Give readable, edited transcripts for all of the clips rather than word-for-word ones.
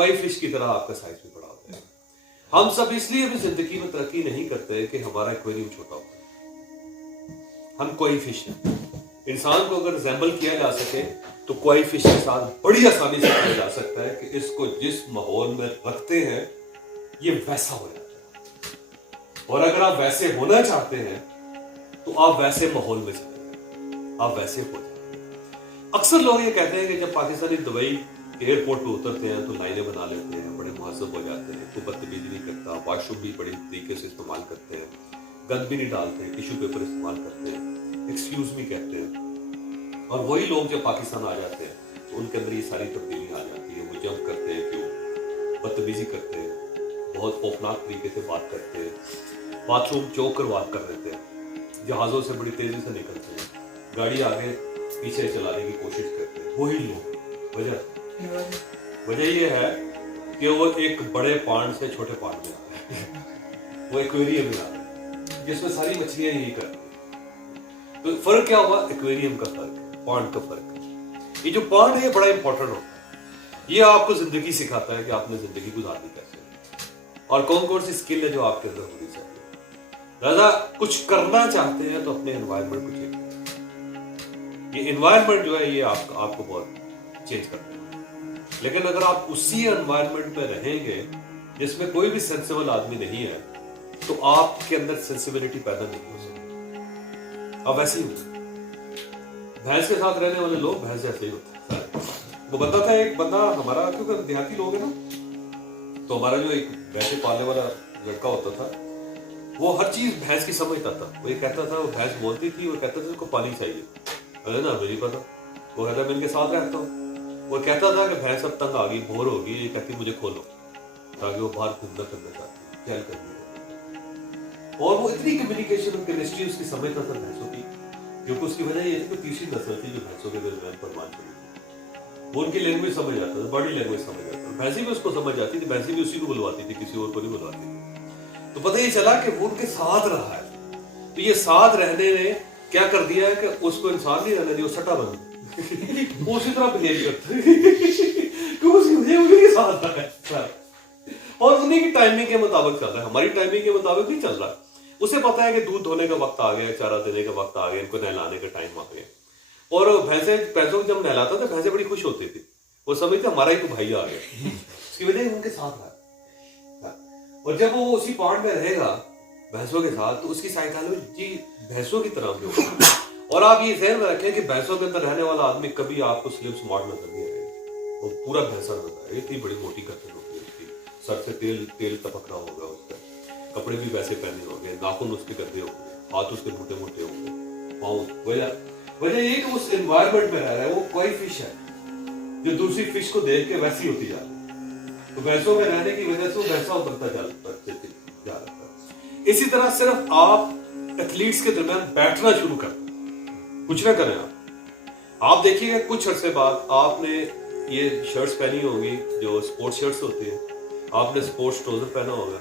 कोई फिश की तरह आपका साइज भी बड़ा होता है। हम सब इसलिए भी जिंदगी में तरक्की नहीं करते कि हमारा एक्वेरियम छोटा होता है। हम कोई फिश हैं। इंसान को अगर रिजेंबल किया जा सके तो कोई फिश के साथ बड़ी आसानी से किया जा सकता है कि इसको जिस माहौल में रखते हैं ये वैसा हो जाता है। और अगर आप वैसे होना चाहते हैं तो आप वैसे माहौल में चले जाए, आप वैसे हो जाए। अक्सर लोग ये कहते हैं कि जब पाकिस्तानी दुबई एयरपोर्ट पे उतरते हैं तो लाइनें बना लेते हैं, बड़े मुहज़्ज़ब हो जाते हैं, कोई बदतमीजी नहीं करता, वॉशरूम भी बड़ी तरीके से इस्तेमाल करते हैं, गंद भी नहीं डालते, टिश्यू पेपर इस्तेमाल करते हैं, एक्सक्यूज भी कहते हैं। और वही लोग जब पाकिस्तान आ जाते हैं तो उनके अंदर ये सारी तब्दीली आ जाती है। वो जंप करते हैं, क्यों बदतमीजी करते हैं, बहुत खौफनाक तरीके से बात करते हैं, बाथरूम चौक कर बात कर देते हैं, जहाज़ों से बड़ी तेज़ी से निकलते हैं, गाड़ी आगे पीछे चलाने की कोशिश करते हैं। वही लोग वजह ये है कि वो एक बड़े पांड से छोटे पांड में आ रहे हैं, वो एक्वेरियम में आ रहे हैं जिसमें सारी मछलियां यही कर रही हैं। तो फर्क क्या हुआ? एक्वेरियम का फर्क है, पांड का फर्क है। ये जो पांड है बड़ा इंपॉर्टेंट होता है। ये आपको जिंदगी सिखाता है कि आपने जिंदगी गुजारनी कैसे और कौन कौन सी स्किल है जो आपके अंदर होनी चाहिए। लिहाजा कुछ करना चाहते हैं तो अपने एनवायरनमेंट को चेंज करें। ये एनवायरनमेंट जो है ये आपको बहुत चेंज करता है। लेकिन अगर आप उसी एनवायरनमेंट में रहेंगे जिसमें कोई भी सेंसिबल आदमी नहीं है तो आपके अंदर सेंसिबिलिटी पैदा नहीं हो सकती। अब वैसे ही होता, भैंस के साथ रहने वाले लोग भैंस जैसे ही होते हैं। वो बंदा था, एक बंदा हमारा, क्योंकि देहाती लोग है ना, तो हमारा जो एक भैंसे पालने वाला लड़का होता था वो हर चीज भैंस की समझता था। वो ये कहता था, वो भैंस बोलती थी, वो कहता था उसको पानी चाहिए, अरे ना मुझे पता, वो कहता मैं इनके साथ रहता हूँ। वो कहता था कि भैंस अब तंग आ गई, बोर होगी, ये कहती मुझे खोलो, ताकि वो बाहर घूमना फिरना चाहती है, चल करनी। और वो इतनी कम्युनिकेशन और केमिस्ट्री उसकी समझता था भैंसों की, क्योंकि उसकी वजह ये थी कि तीसरी नस्ल थी जो भैंसों के दरमियान परमान चली थी। वो उनकी लैंग्वेज समझ आता था, बॉडी लैंग्वेज समझ आता था, भैंसी भी उसको समझ आती थी, भैंसी भी उसी को बुलवाती थी, किसी और को नहीं बुलवाती थी। तो पता ये चला कि वो उनके साथ रहा है। तो ये साथ रहने ने क्या कर दिया है कि उसको इंसान नहीं रहने दिया, वो सट्टा बन वो उसी तरह बिहेव करते क्योंकि उसकी वजह उन्हीं के साथ रहा है और उन्हीं की टाइमिंग के मुताबिक चल रहा है, हमारी टाइमिंग के मुताबिक नहीं चल रहा। उसे पता है कि दूध धोने का वक्त आ गया, चारा देने का वक्त आ गया, इनको नहलाने का टाइम आ गया। और भैंसों को जब नहलाता था भैंसें बड़ी खुश होती थी, वो समझते हमारा ही तो भाई आ गया, उसकी वजह उनके साथ रहा। और जब वो उसी पार्ट में रहेगा भैंसों के साथ तो उसकी साइकोलॉजी भैंसों की तरह भी होगी। और आप ये ध्यान में रखें कि भैंसों के अंदर रहने वाला आदमी कभी आपको स्लिम स्मार्ट नजर नहीं आएगा, वो पूरा भैंसा नजर आएगा। इतनी बड़ी मोटी गर्दन होगी उसकी, सर से तेल टपक रहा होगा उसका, कपड़े भी वैसे पहने होंगे, नाखून उसके गंदे होंगे, हाथ उसके मोटे मोटे होंगे, पाँव। वजह ये कि उस एनवायरनमेंट में रह रहा है। वो कोई फिश है जो दूसरी फिश को देख के वैसी होती जा रही है, तो भैंसों में रहने की वजह से वो वैसा उतरता जा रहा है। इसी तरह सिर्फ आप एथलीट्स के दरमियान बैठना शुरू कर, कुछ ना करें आप देखिएगा कुछ अरसे बाद आपने ये शर्ट्स पहनी होंगी जो स्पोर्ट्स शर्ट्स होती है, आपने स्पोर्ट्स ट्राउजर पहना होगा,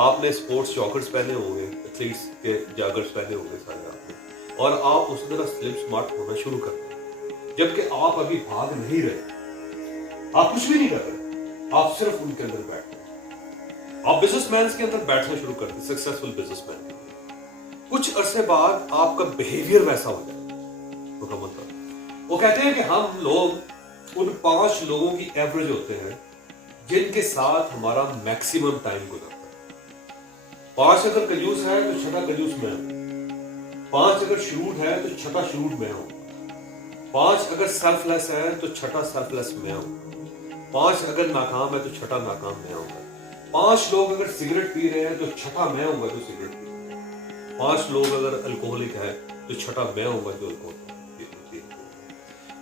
आपने स्पोर्ट्स जॉगर्स पहने होंगे, एथलीट्स के जॉगर्स पहने होंगे सारे आपने, और आप उसी तरह स्लिम स्मार्ट होना शुरू कर दें, जबकि आप अभी भाग नहीं रहे, आप कुछ भी नहीं कर रहे, आप सिर्फ उनके अंदर बैठ रहे। आप बिजनेसमैन के अंदर बैठना शुरू करते, सक्सेसफुल बिजनेसमैन के अंदर कुछ अरसे बाद आपका बिहेवियर वैसा हो जाए। वो कहते हैं कि हम लोग उन 5 लोगों की एवरेज होते हैं जिनके साथ हमारा मैक्सिमम टाइम गुजरता है। 5 अगर कंजूस है तो 6ठा कंजूस मैं हूं, 5 अगर शरूड है तो 6ठा शरूड मैं हूं, 5 अगर सेल्फलेस है तो 6ठा सेल्फलेस मैं हूं, 5 अगर नाकाम है तो 6ठा नाकाम मैं हूं, 5 लोग अगर सिगरेट पी रहे हैं तो 6ठा मैं हूंगा जो सिगरेट पी रहे हैं, 5 लोग अगर अल्कोहलिक है तो 6ठा मैं हूंगा जो अल्कोहलिक।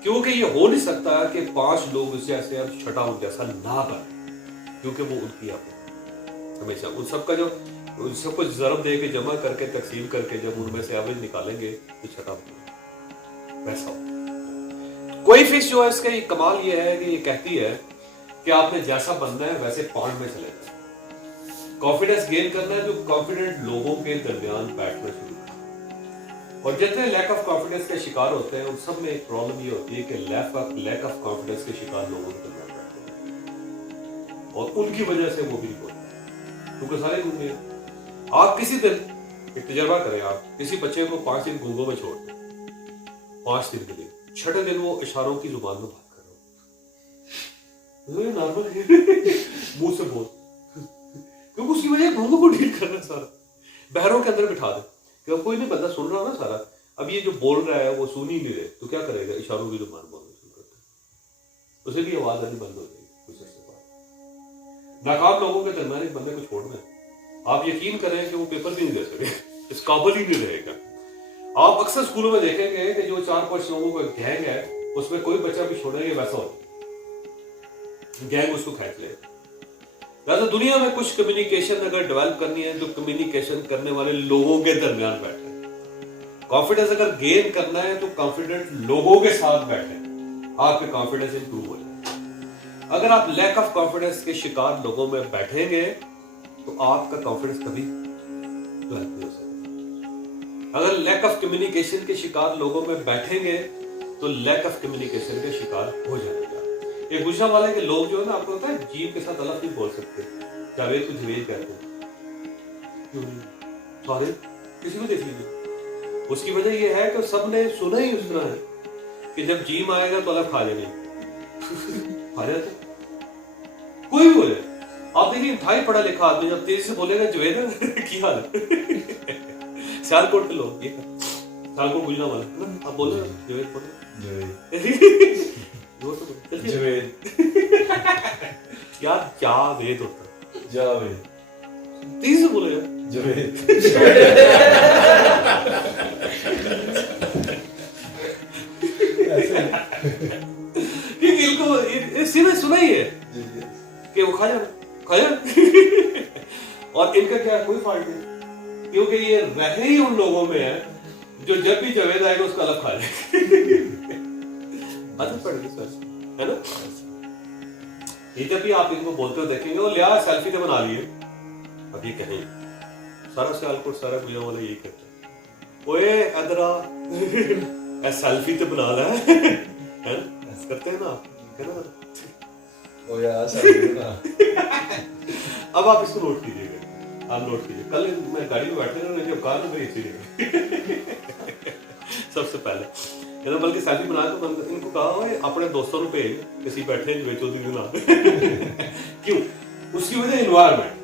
क्योंकि ये हो नहीं सकता कि 5 लोग उस जैसे और 6ठा उन जैसा ना बने, क्योंकि वो उनकी हमेशा उन सबका जो उन सबको जरब दे के जमा करके तकसीम करके जब उनमें से एवरेज निकालेंगे तो 6ठा वैसा हो। कोई फिश जो है इसका कमाल ये है कि ये कहती है कि आपने जैसा बनना है वैसे पांड में चले जाए। कॉन्फिडेंस गेन करना है तो कॉन्फिडेंट लोगों के दरमियान बैठना शुरू। और जितने लैक ऑफ कॉन्फिडेंस के शिकार होते हैं उन सब में एक प्रॉब्लम ये होती है कि लैक ऑफ कॉन्फिडेंस के शिकार लोगों के दरमियान बैठते हैं। और उनकी वजह से वो भी नहीं बोलते क्योंकि सारे गूंगे हैं। आप किसी दिन एक तजर्बा करें, आप किसी बच्चे को 5 दिन गूंगों में छोड़ दें 5 दिन के लिए, 6ठे दिन वो इशारों की जुबान में बात कर रहा हो, नॉर्मल मुंह से बोल, क्योंकि उसकी वजह गूंगों को डील करना सारा, बहरों के अंदर बिठा दे कि कोई नहीं बंदा सुन रहा ना सारा, अब ये जो बोल रहा है वो सुन ही नहीं रहे, तो क्या करेगा, इशारों की जुबान बोलना शुरू करता है, उसे भी आवाज आनी बंद हो जाएगी कुछ अर्से बाद। नाकाम लोगों के दरमियान एक बंदे को छोड़ना है, आप यकीन करें कि वो पेपर भी नहीं दे सके, इस काबिल ही नहीं रहेगा। आप अक्सर स्कूलों में देखेंगे कि जो 4-5 लोगों का गैंग है उसमें कोई बच्चा भी छोड़ेगा वैसा हो, गैंग उसको खींच लेगा। वैसे दुनिया में कुछ कम्युनिकेशन अगर डेवलप करनी है तो कम्युनिकेशन करने वाले लोगों के दरमियान बैठे, कॉन्फिडेंस अगर गेन करना है तो कॉन्फिडेंट लोगों के साथ बैठे, आपके कॉन्फिडेंस इंप्रूव हो जाए। अगर आप लैक ऑफ कॉन्फिडेंस के शिकार लोगों में बैठेंगे तो आपका कॉन्फिडेंस कभी डेवलप नहीं हो सकता। अगर लैक ऑफ कम्युनिकेशन के शिकार लोगों में बैठेंगे तो लैक ऑफ कम्युनिकेशन के शिकार हो जाएगा। एक गुस्सा वाले के लोग जो है ना, आपको पता है जीव के साथ अलग नहीं बोल सकते, जावेद को जवेद कहते हैं, क्यों नहीं, सारे किसी को देख लीजिए, उसकी वजह यह है कि सबने सुना ही उस तरह है कि जब जीम आएगा तो अलग खा लेंगे खा जाते कोई भी बोले। आप देखिए इंतहाई पढ़ा लिखा आदमी जब तेजी से बोलेगा जवेद की हाल है, सियालकोट के लोग, ये सियालकोट गुजरा वाला है ना, आप बोले जवेद बोले जवेद यार जावेद होता, जावेद तेजी से बोलेगा जवेद इनको सुना ही है कि वो खा जाना और इनका क्या कोई फाल्ट नहीं, क्योंकि ये रहे ही उन लोगों में है जो जब भी जवेद आएगा उसका अलग खा जाएगा। आदत पड़ गई सर, है ना। ये जब भी आप इनको बोलते हो देखेंगे वो लिया सेल्फी तो बना लिए, अब ये कहें सारा सियालकोट सारा गुजरा वाला यही कहते हैं, ओए अदरा सेल्फी तो बना ला है करते हैं ना, कहना ओ यार सेल्फी बना। अब आप इसको नोट कीजिएगा, आप नोट कीजिए, कल मैं गाड़ी में बैठे ना जब कार में इसी सबसे पहले बल्कि सेल्फी बना के इनको कहा अपने दोस्तों को भेज, किसी बैठे चौधरी के नाम क्यों, उसकी वजह एनवायरमेंट,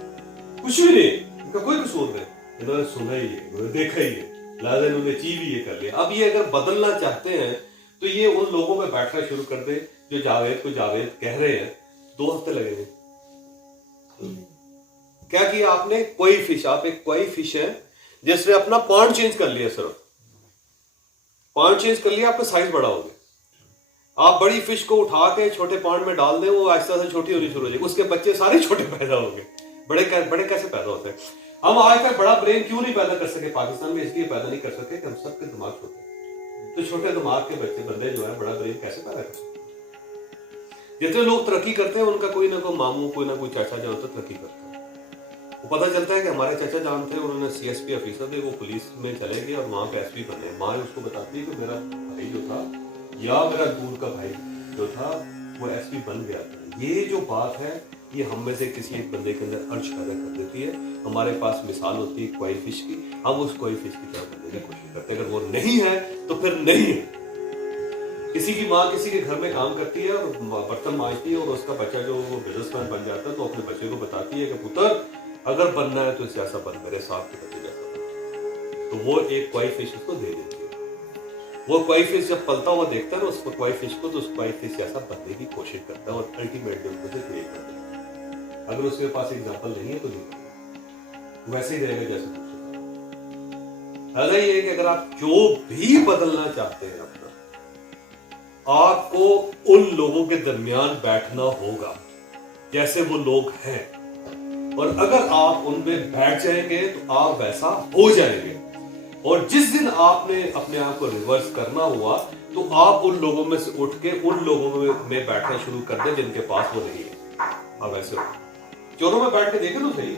कुछ भी नहीं, इनका कोई कसूर नहीं, इन्होंने सुना ही है, इन्होंने देखा ही है, लिहाजा इन्होंने चीज भी ये कर लिया। अब ये अगर बदलना चाहते हैं तो ये उन लोगों में बैठना शुरू कर दे जो जावेद को जावेद कह रहे हैं, 2 हफ्ते लगेंगे। क्या किया आपने, कोई फिश, आप एक कोई फिश है जिसने अपना पॉइंट चेंज कर लिया, सिर्फ पॉइंट चेंज कर लिया, आपका साइज बड़ा हो गया। आप बड़ी फिश को उठा के छोटे पॉइंट में डाल दें, वो आहिस्ता से छोटी होनी शुरू हो जाएगी, उसके बच्चे सारे छोटे पैदा होंगे। बड़े कैसे पैदा होते हैं? हम आज तक बड़ा ब्रेन क्यों नहीं पैदा कर सके पाकिस्तान में? इसलिए पैदा नहीं कर सके कि हम सबके दिमाग छोटे हैं। तो छोटे दिमाग के बच्चे बंदे जो है बड़ा ब्रेन कैसे पैदा कर सकते? जितने लोग तरक्की करते हैं उनका कोई ना कोई मामू, कोई ना कोई चाचा जो होता है तरक्की करता है। वो पता चलता है कि हमारे चाचा जान थे, उन्होंने CSP ऑफिसर थे, वो पुलिस में चले गए और वहां पे SP बने। माँ उसको बताती है कि मेरा भाई जो था या मेरा दूर का भाई जो था वो SP बन गया था। ये जो बात है ये हम में से किसी एक बंदे के अंदर अर्ज पैदा कर देती है। हमारे पास मिसाल होती है कोई फिश की, हम उस कोई फिश की तरह बनने की कोशिश करते हैं। अगर वो नहीं है तो फिर नहीं है। किसी की माँ किसी के घर में काम करती है और बर्तन मांजती है और उसका बच्चा जो वो बिजनेसमैन बन जाता है तो अपने बच्चे को बताती है कि पुत्र अगर बनना है तो इसे ऐसा बन, मेरे साथ के बच्चे जैसा बन। तो वो एक कोई फिश उसको दे देती है। वो कोई फिश जब पलता हुआ देखता है ना उसको कोई फिश को, तो उस कोई फिश जैसा बनने की कोशिश करता है और अल्टीमेटली उनको क्रिएट कर देता है। अगर उसके पास एग्जाम्पल नहीं है तो नहीं, वैसे ही रहेगा जैसे दूसरे। ऐसा ही है कि अगर आप जो भी बदलना चाहते हैं अपना, आपको उन लोगों के दरमियान बैठना होगा जैसे वो लोग हैं, और अगर आप उनमें बैठ जाएंगे तो आप वैसा हो जाएंगे। और जिस दिन आपने अपने आप को रिवर्स करना हुआ तो आप उन लोगों में से उठ के उन लोगों में बैठना शुरू कर दे जिनके पास वो नहीं है। अब ऐसे हो चोरों में बैठ के देखे तो सही,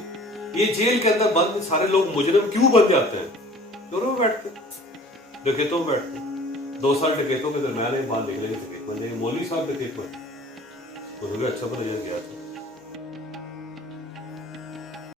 ये जेल के अंदर बंद सारे लोग मुजरिम क्यों बन जाते हैं? चोरों में बैठते, डकैतों में बैठते। 2 साल डकैतों के दरमियान एक बात निकलेंगे, डकैत बन जाएंगे। मौलवी साहब डकैत बने, तो अच्छा बन गया था।